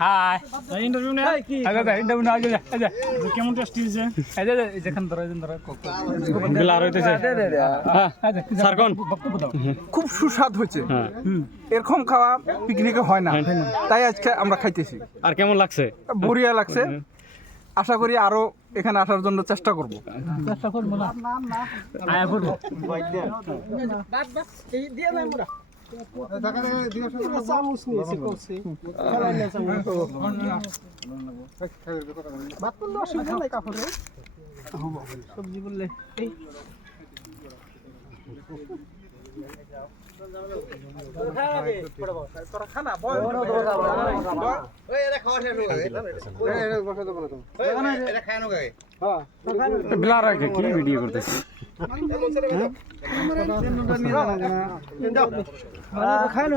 high interview নেই কি আচ্ছা ইন্টারভিউ না আচ্ছা কেমন টেস্ট দিয়েছে আচ্ছা যেখান ধরো বিলা আর হইতেছে হ্যাঁ স্যার কোন খুব সুস্বাদ হয়েছে এরকম খাওয়া পিকনিকে হয় না তাই আজকে আমরা খাইতেছি আর কেমন লাগছে বড়িয়া লাগছে আশা করি আরো এখানে আসার জন্য চেষ্টা করব না আয়া করবো সবজি বললে বিলা রাখে কি ভিডিও করতেছে খায় না